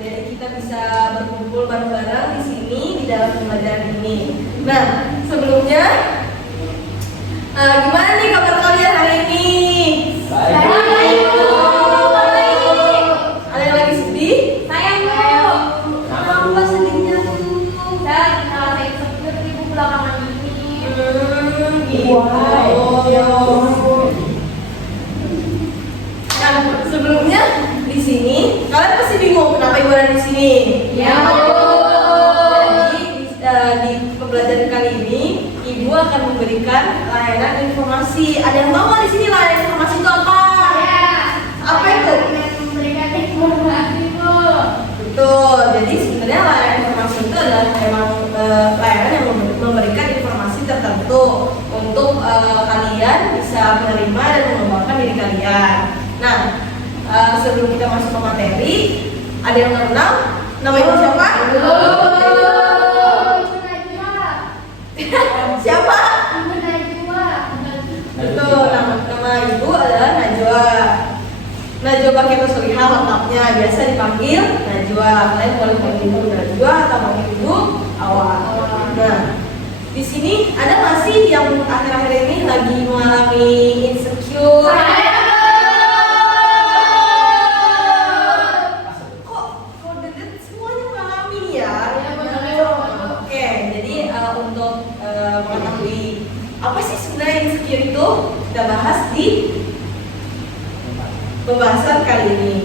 Jadi kita bisa berkumpul bareng-bareng di sini di dalam pembelajaran ini. Nah, sebelumnya gimana nih kabar kalian hari ini? Baik. Ada yang lagi sedih? Saya Kenapa sedihnya tuh? dan kalau saya insecure ibu belakangan ini. Gitu. Nah, sebelumnya di sini kalian pasti bingung kenapa ibu ada di sini. Ya. Jadi di pembelajaran kali ini ibu akan memberikan layanan informasi. Ada yang tahu nggak di sini layanan informasi itu apa? Ya. Apa itu? Memberikan informasi Bu. Betul. Jadi sebenarnya layanan informasi itu adalah memang layanan yang memberikan informasi tertentu untuk kalian bisa menerima dan mengembangkan diri kalian. Nah, sebelum kita masuk ke materi, ada yang kenal? Nama ibu siapa? Siapa? Betul, nama ibu adalah Najwa. Najwa Bakir Sulihah lengkapnya, biasa dipanggil Najwa. Kalian boleh panggil ibu Najwa atau panggil ibu Awa. Nah, di sini ada nggak sih yang akhir-akhir ini lagi mengalami insecure? Kok deket semuanya mengalami ya? Oke, jadi untuk mengetahui apa sih sebenarnya insecure itu, kita bahas di pembahasan kali ini.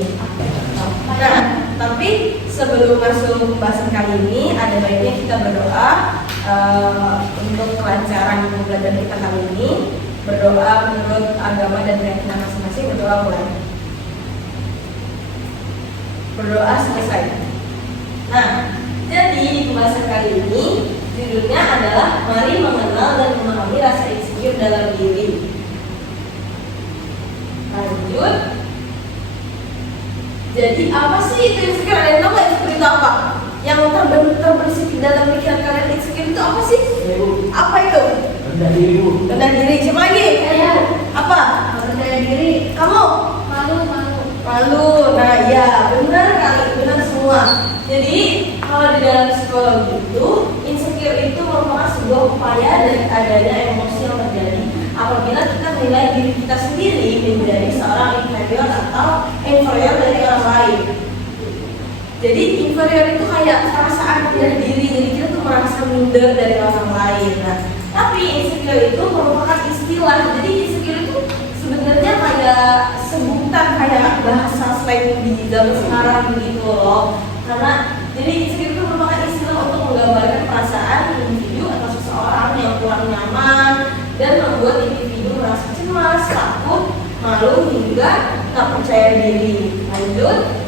Nah, tapi sebelum masuk pembahasan kali ini, ada baiknya kita berdoa untuk kelancaran pembelajaran kita kali ini. Berdoa menurut agama dan keyakinan masing-masing. Berdoa mulai. Berdoa selesai. Nah, jadi di pembahasan kali ini judulnya adalah mari mengenal dan memahami rasa insecure dalam diri. Lanjut. Jadi apa sih itu insecure? Ada yang tahu nggak insecure itu apa? Yang terbersit di dalam pikiran kalian, insecure itu apa sih? Apa itu? Rendah diri Bu. Rendah diri. Siapa lagi? Saya. Apa? Percaya diri. Kamu? Malu. Malu. Nah, ya benar kali, benar semua. Jadi kalau di dalam psikologi itu, insecure itu merupakan sebuah upaya dari adanya emosi yang terjadi apabila kita menilai diri kita sendiri menjadi seorang inferior atau inferior dari orang lain. Jadi inferior itu kayak perasaan rendah diri, jadi kita tuh merasa minder dari orang lain. Nah, tapi insecure itu merupakan istilah. Jadi insecure itu sebenarnya kayak sebutan, kayak bahasa slang di zaman sekarang gitu loh. Karena jadi insecure itu merupakan istilah untuk menggambarkan perasaan individu atau seseorang yang kurang nyaman dan membuat individu merasa cemas, takut, malu hingga tak percaya diri. Lanjut.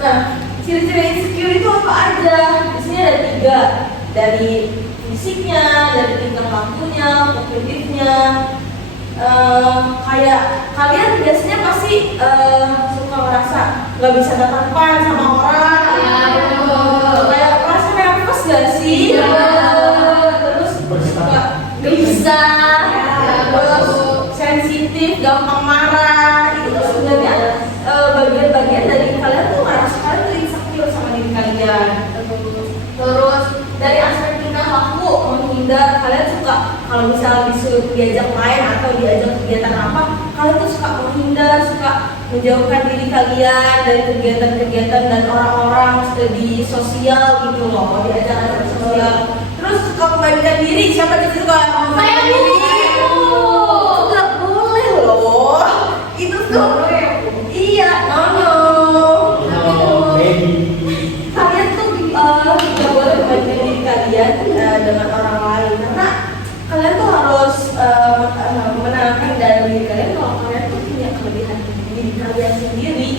Nah, ciri-ciri insecure itu apa aja? Di sini ada 3. Dari fisiknya, dari tingkah lakunya, kognitifnya. Kayak kalian biasanya pasti suka merasa nggak bisa tatapan sama orang. Ya, betul. Kayak merasa nervous gak sih? Terus suka gelisah, terus sensitif, gampang marah. Itu tuh sebenarnya bagian-bagian dari kalian tuh merasa kalian tuh insecure sama diri kalian. Terus dari aspek tingkah laku, menghindar. Kalian suka kalau misalnya disuruh diajak main atau diajak kegiatan apa, kalian tuh suka menghindar, suka menjauhkan diri kalian dari kegiatan-kegiatan dan orang-orang di sosial gitu loh, di acara sosial. Terus suka membandingkan diri. Siapa di situ suka membandingkan diri? Nggak boleh loh. Itu tuh iya, no. Kalian tuh tidak boleh membandingkan diri kalian dengan orang lain, karena kalian tuh harus menanamkan dalam diri kalian kalau kalian tuh punya kelebihan diri kalian sendiri.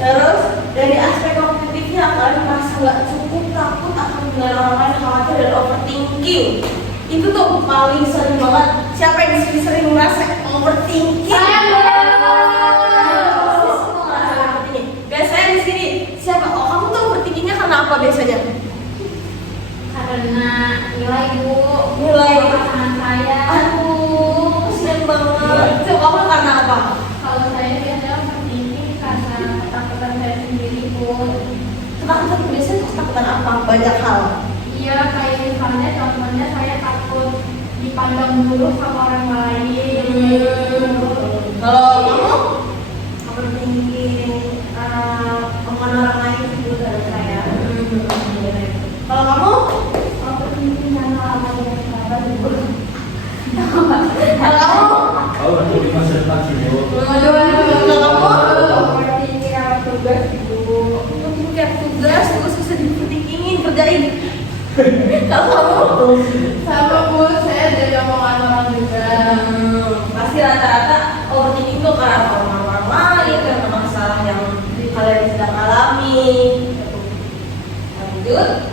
Terus dari aspek kognitifnya, kalian merasa nggak cukup, takut akan dengan orang lain, khawatir dan overthinking. Itu tuh paling sering banget. Siapa yang di sini sering merasa overthinking? Biasanya di sini siapa? Oh, kamu tuh overthinkingnya karena apa biasanya? Karena nilai Bu. Nilai. Pasangan saya. Aduh, kasian banget. Coba kamu karena apa? Kalau saya biasanya overthinking karena sendiri pun. Ketakutan biasanya tuh ketakutan apa? Banyak hal. Iya, kayak misalnya contohnya saya takut dipandang buruk sama orang lain. Kalau kamu overthinking omongan orang lain itu dari saya. Kalau kamu Overthinking karena apa yang salah dulu. kalau kamu Kau nanti di masa depan sih, Bu. kalau kamu Overthinking karena tugas dulu. kayak tugas terus bisa dipertikingin kerjain. Kalau kamu Sama bu, saya dari omongan orang juga. pasti rata-rata overthinking tuh karena omongan orang lain, karena masalah yang kalian sedang alami. Lanjut.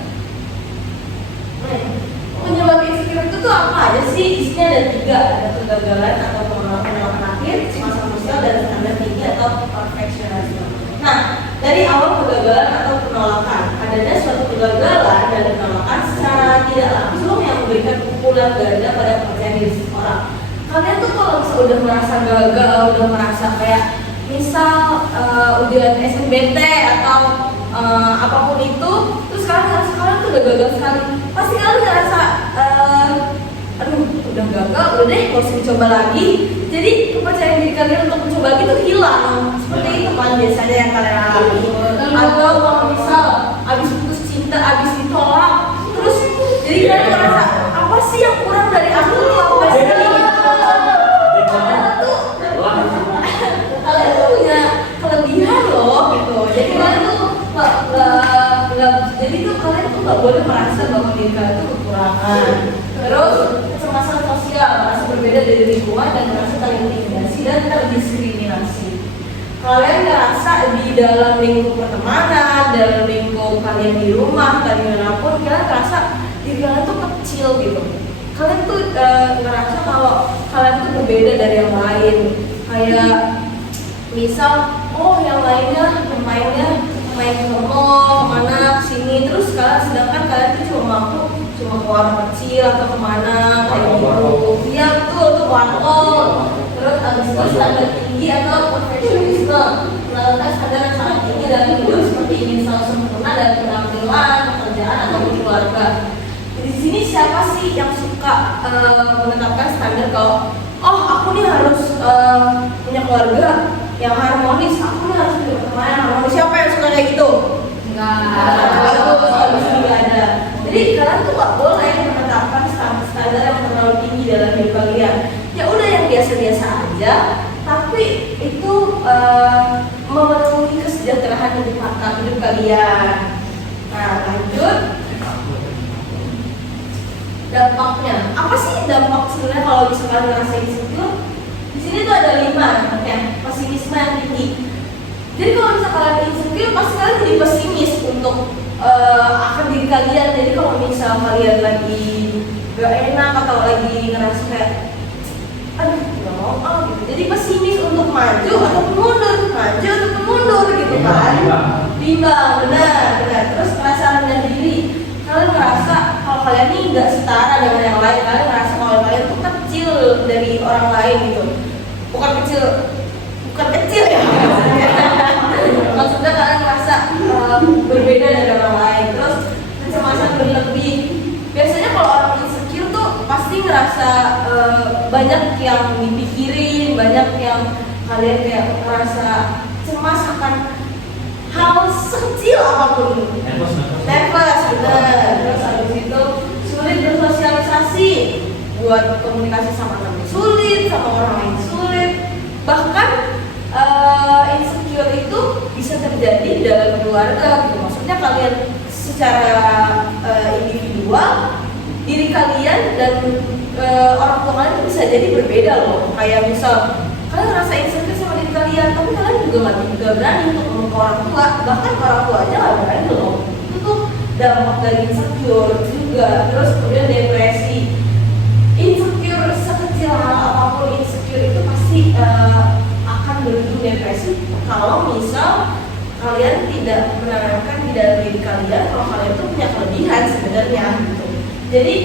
Penyebab insecure itu tuh apa aja sih? Isinya ada 3, ada kegagalan atau penolakan akhir, masa sosial, dan standar tinggi atau perfeksionisme. Nah, dari awal kegagalan atau penolakan, adanya suatu kegagalan dan penolakan secara tidak langsung yang memberikan pukulan ganda pada kepercayaan diri seseorang. Kalian tuh kalau misalnya udah merasa gagal, udah merasa kayak misal ujian SNBT atau apapun itu, terus kalian ngerasa kalian tuh udah gagal sekali, pasti kalian ngerasa aduh udah gagal, udah deh gak usah dicoba lagi. Jadi kepercayaan diri kalian untuk mencoba lagi tuh hilang. Seperti itu kan biasanya yang kalian alami. Atau kalau misal abis putus cinta, abis ditolak, terus jadi kalian ngerasa apa sih yang kurang dari aku tuh apa sih? Kalian tuh punya kelebihan loh gitu. Jadi kalian tuh jadi tuh kalian tuh nggak boleh merasa bahwa diri kalian tuh kekurangan. Terus kecemasan sosial, merasa berbeda dari lingkungan dan merasa terintimidasi dan terdiskriminasi. Kalian ngerasa di dalam lingkup pertemanan, dalam lingkup kalian di rumah, dimanapun, kalian ngerasa diri kalian tuh kecil gitu. Kalian tuh ngerasa kalau kalian tuh berbeda dari yang lain. Kayak misal, oh yang lainnya main ke mall, kemana, kesini, terus sedangkan kalian tuh cuma ke warung kecil atau kemana kayak gitu. Iya betul, tuh warung. Terus habis itu standar tinggi atau perfeksionisme, melakukan standar yang sangat tinggi dalam hidup seperti ingin selalu sempurna dalam penampilan, pekerjaan atau keluarga. Di sini siapa sih yang suka menetapkan standar kalau oh aku nih harus punya keluarga yang harmonis, aku nih harus punya pertemanan yang harmonis? Siapa yang suka kayak gitu? Enggak ada. Jadi kalian tuh gak boleh menetapkan standar yang terlalu tinggi dalam hidup kalian. Ya udah yang biasa-biasa aja, tapi itu memenuhi kesejahteraan hidup kalian. Nah lanjut. Dampaknya apa sih dampak sebenarnya kalau misalkan ngerasa insecure? Di sini tuh ada 5 ya, pesimisme yang tinggi. Jadi kalau misalkan kalian insecure, pasti kalian jadi pesimis untuk akan diri kalian. Jadi kalau misal kalian lagi gak enak atau lagi ngerasa kayak aduh gak mau gitu, jadi pesimis untuk maju atau mundur gitu kan. Bimbang, benar. Terus perasaan rendah diri. Kalian ngerasa kalau kalian ini nggak setara dengan yang lain, kalian ngerasa kalau kalian tuh kecil dari orang lain gitu. Bukan kecil ya. Maksudnya kalian ngerasa berbeda dari orang lain. Terus kecemasan berlebih. Biasanya kalau orang insecure tuh pasti ngerasa banyak yang dipikirin, banyak yang kalian kayak ngerasa cemas akan hal sekecil apapun. Nervous, benar. Terus habis itu sulit bersosialisasi, buat komunikasi sama teman sulit, sama orang lain sulit. Bahkan insecure itu bisa terjadi dalam keluarga gitu. Maksudnya kalian secara individual, diri kalian dan orang tua kalian bisa jadi berbeda loh. Kayak misal kalian ngerasa insecure sama diri kalian, tapi kalian juga nggak berani untuk ngomong ke orang tua. Bahkan orang tua aja nggak berani loh. Itu tuh dampak dari insecure juga. Terus kemudian depresi. Insecure sekecil hal apapun, insecure itu pasti akan berujung depresi kalau misal kalian tidak menanamkan di dalam diri kalian kalau kalian itu punya kelebihan sebenarnya gitu. Jadi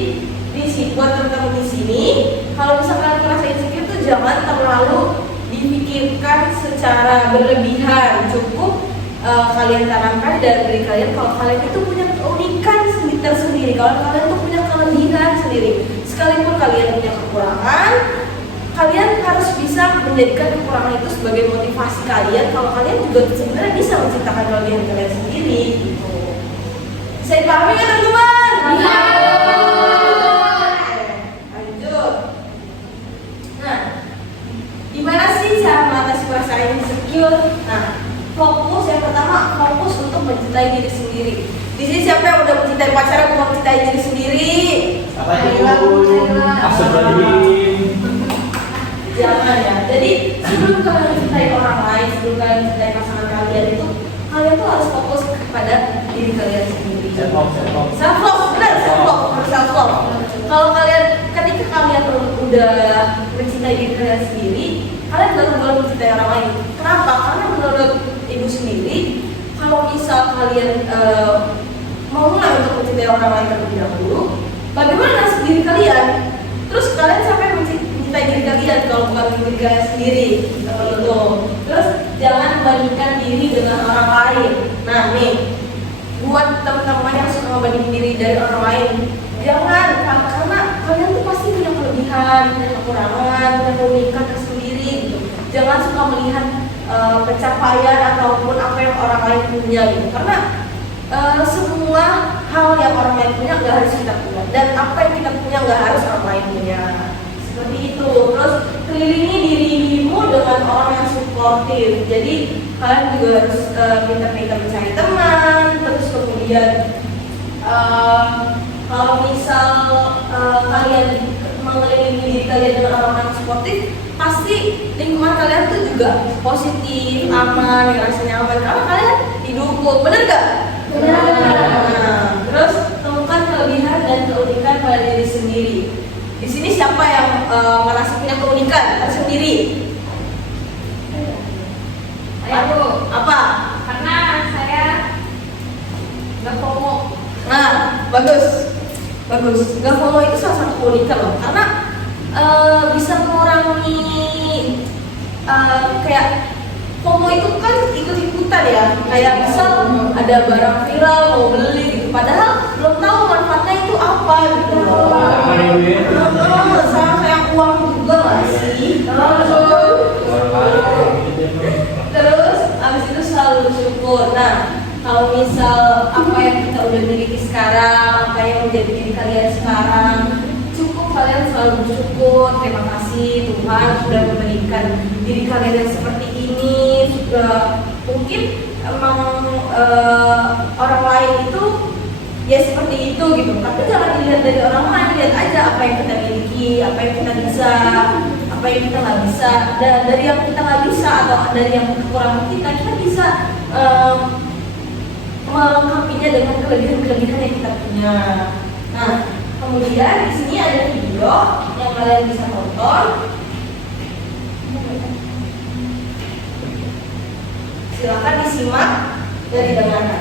buat teman-teman di sini, kalau misalkan kalian merasa insecure tuh jangan terlalu dipikirkan secara berlebihan. Cukup kalian tanamkan dari diri kalian kalau kalian itu punya keunikan tersendiri, kalau kalian tuh punya kelebihan sendiri. Sekalipun kalian punya kekurangan, kalian harus bisa menjadikan kekurangan itu sebagai motivasi kalian kalau kalian juga sebenarnya bisa menciptakan kelebihan kalian sendiri gitu. Bisa dipahami kan teman-teman? Iya. Lanjut. Nah, gimana sih cara mengatasi perasaan insecure? Nah, fokus yang pertama, fokus untuk mencintai diri sendiri. Di sini siapa yang udah mencintai pacarnya bukan mencintai diri sendiri? Apa itu? Astagfirullahaladzim. Jangan ya. Jadi sebelum kalian mencintai orang lain, sebelum kalian mencintai pasangan kalian itu, kalian tuh harus fokus kepada diri kalian sendiri. Self love. Self love, benar, self love, harus self love. Kalau kalian, ketika kalian udah mencintai diri kalian sendiri, kalian baru boleh mencintai orang lain. Kenapa? Karena menurut ibu sendiri, kalau misal kalian mau mulai untuk mencintai orang lain terlebih dahulu, bagaimana nasib diri kalian? Terus kalian sampai mencintai diri kalian kalau bukan diri kalian sendiri, seperti itu. Terus jangan bandingkan diri dengan orang lain. Nah nih, buat teman-teman yang suka membandingkan diri dari orang lain, jangan, karena kalian tuh pasti punya kelebihan, punya kekurangan, punya keunikan tersendiri gitu. Jangan suka melihat pencapaian ataupun apa yang orang lain punya gitu. Karena semua hal yang orang lain punya nggak harus kita punya, dan apa yang kita punya nggak harus orang lain punya. Seperti itu. Terus kelilingi dirimu dengan orang yang suportif. Jadi kalian juga harus pintar-pintar mencari teman. Terus kemudian kalau misal kalian mengelilingi diri kalian dengan orang-orang yang suportif, pasti lingkungan kalian tuh juga positif, aman, ngerasa nyaman karena kalian didukung. Bener gak? Benar. Nah, terus temukan kelebihan dan keunikan pada diri sendiri. Di sini siapa yang merasa punya keunikan tersendiri? Ayo. Apa? Karena saya nggak FOMO. Nah, bagus. Gak FOMO itu salah satu keunikan loh, karena bisa mengurangi kayak FOMO itu kan ikut-ikutan ya. Kayak misal ada barang viral mau beli gitu, padahal belum tahu manfaatnya itu apa gitu loh. Sama kayak uang juga nggak sih? Terus abis itu selalu bersyukur. Nah, kalau misal apa yang kita udah miliki sekarang, apa yang menjadi diri kalian sekarang, cukup kalian selalu bersyukur. Terima kasih Tuhan sudah memberikan diri kalian yang seperti ini. Sudah mungkin emang orang lain itu ya seperti itu gitu. Tapi jangan dilihat dari orang lain, lihat aja apa yang kita miliki, apa yang kita bisa, apa yang kita nggak bisa. Dan dari yang kita nggak bisa atau dari yang kekurangan kita bisa melengkapinya dengan kelebihan-kelebihan yang kita punya. Nah, kemudian di sini ada video yang kalian bisa tonton. Silakan disimak dan didengarkan.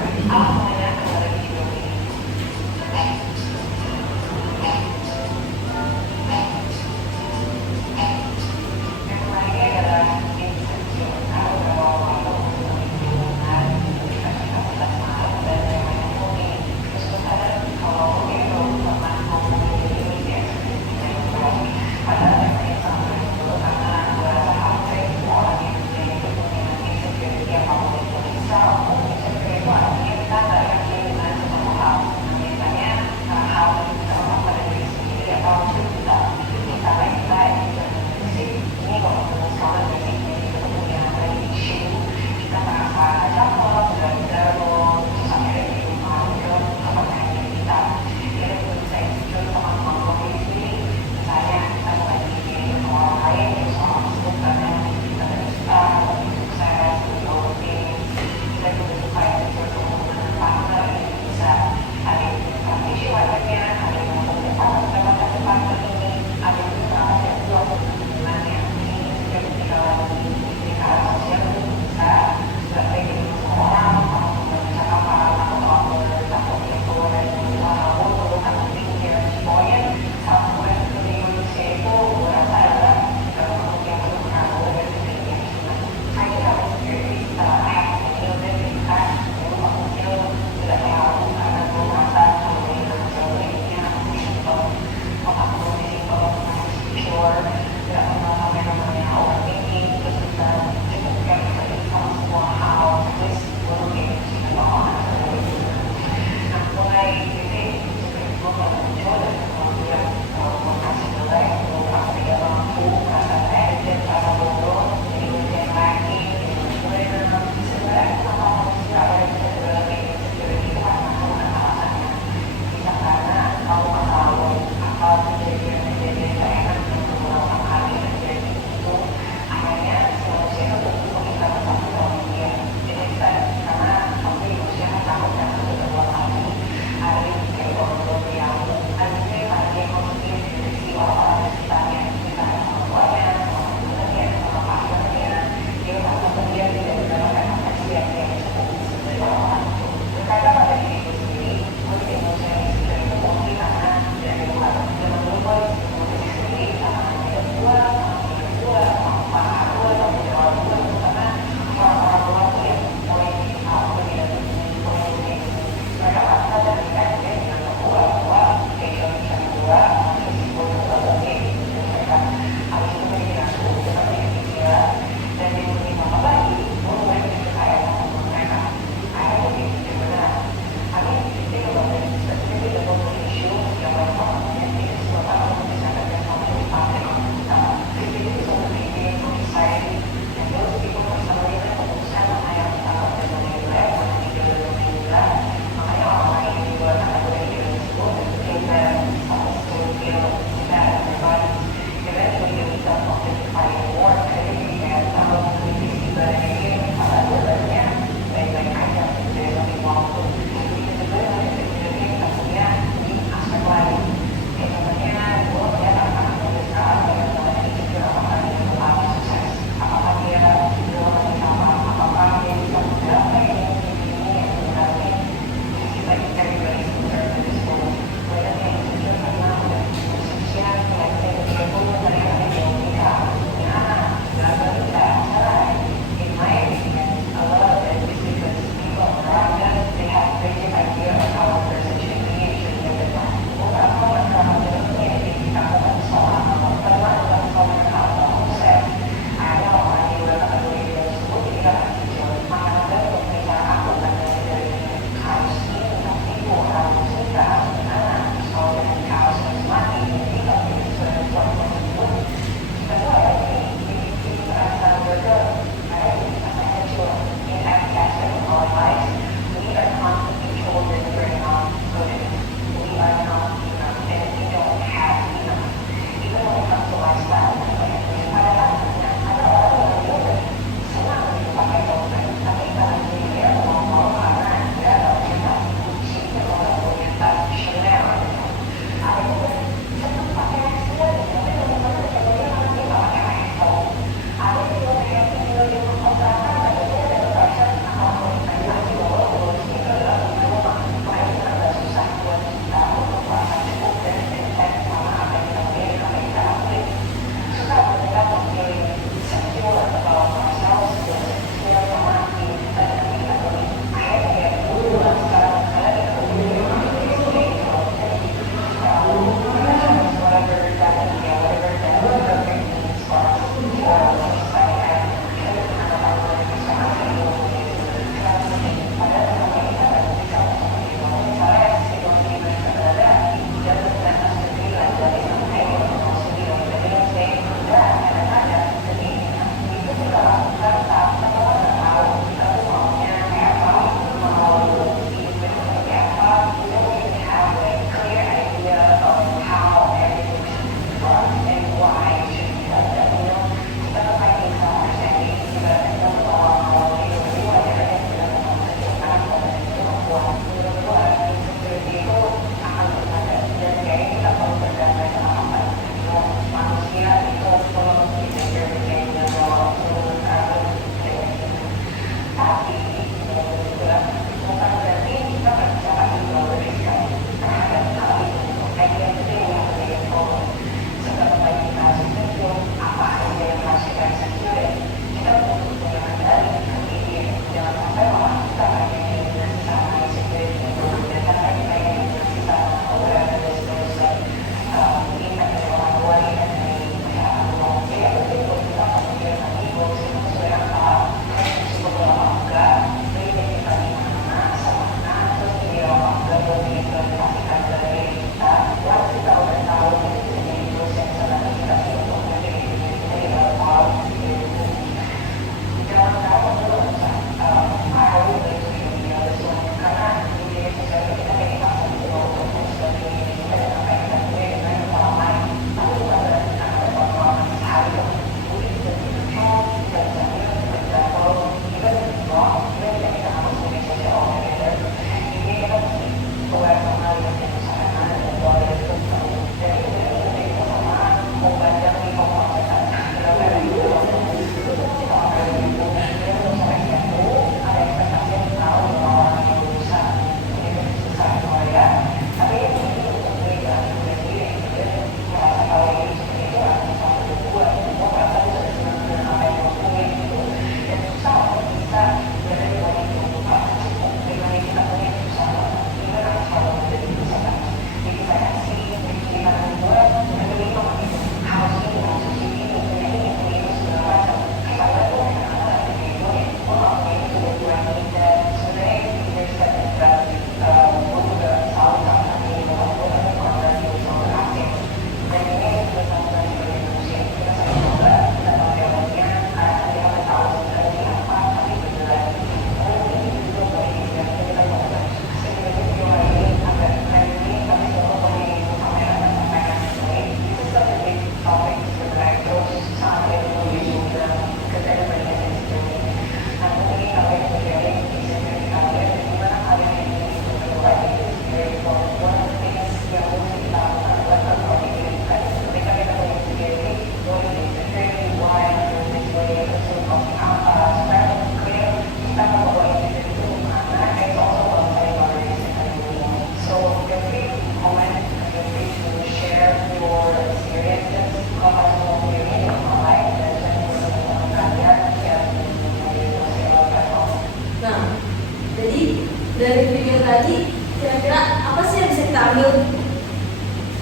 Jadi dari video tadi kira-kira apa sih yang bisa kita ambil?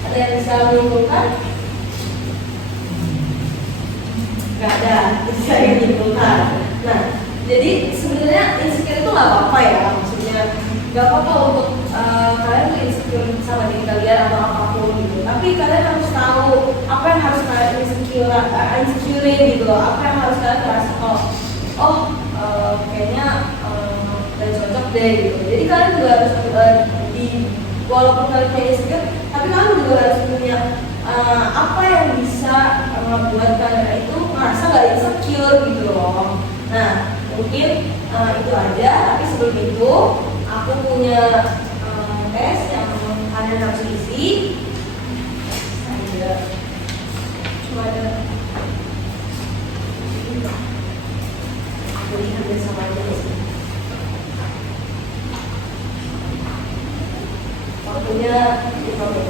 Ada yang bisa menyimpulkan? Gak ada, bisa yang menyimpulkan. Nah, jadi sebenarnya insecure itu nggak apa-apa ya, maksudnya nggak apa-apa untuk kalian tuh insecure sama diri kalian atau apapun gitu. Tapi kalian harus tahu apa yang harus kalian insecure gitu, apa yang harus kalian merasa kayaknya gak cocok deh gitu. Jadi kalian juga harus walaupun kalian punya insecure, tapi kalian juga harus punya apa yang bisa membuat kalian itu merasa gak insecure gitu loh. Nah, mungkin itu aja. Tapi sebelum itu aku punya tes yang kalian harus isi. Cuma ada aku lihat bersama aja sih. Waktunya 5 menit.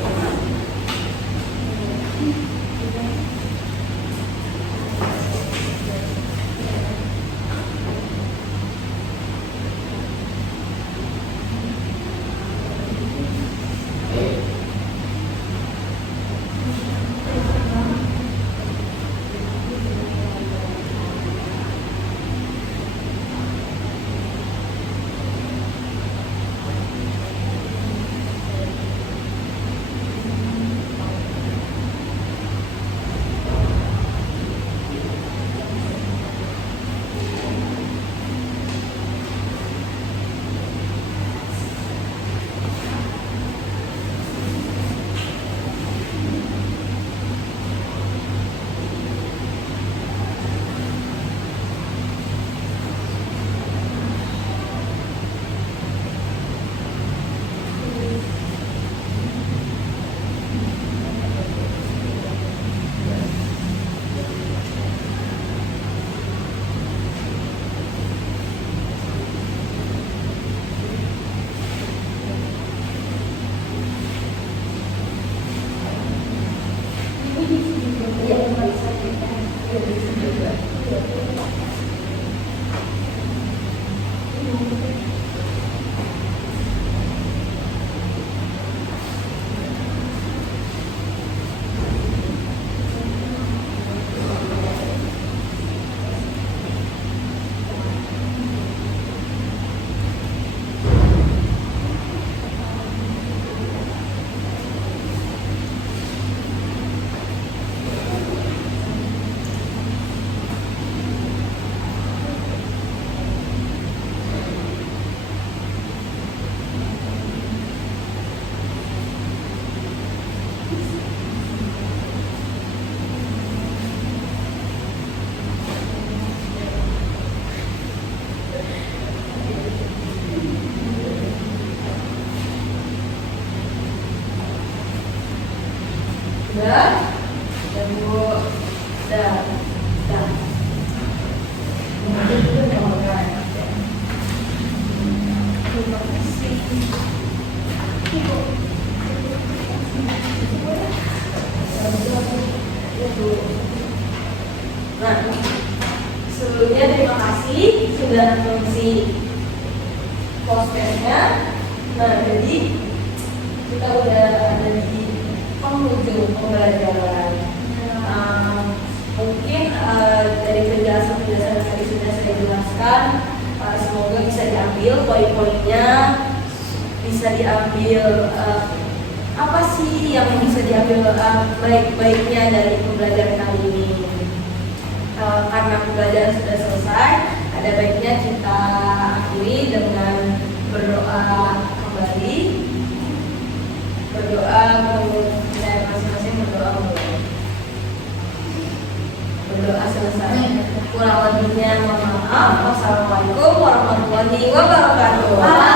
Udah? Dan Bu. Udah. Udah. Terima kasih. Nah, sebelumnya terima kasih sudah mengisi postnya. Nah, jadi kita udah ada di penghujung pembelajaran. Mungkin dari penjelasan-penjelasan yang tadi sudah saya jelaskan, semoga bisa diambil poin-poinnya, bisa diambil apa sih yang bisa diambil baik-baiknya dari pembelajaran kali ini. Karena pembelajaran sudah selesai, ada baiknya kita akhiri dengan berdoa kembali. Berdoa menurut saya masing-masing berdoa mulai. Berdoa selesai. Kurang lebihnya mohon maaf. Wassalamualaikum warahmatullahi wabarakatuh.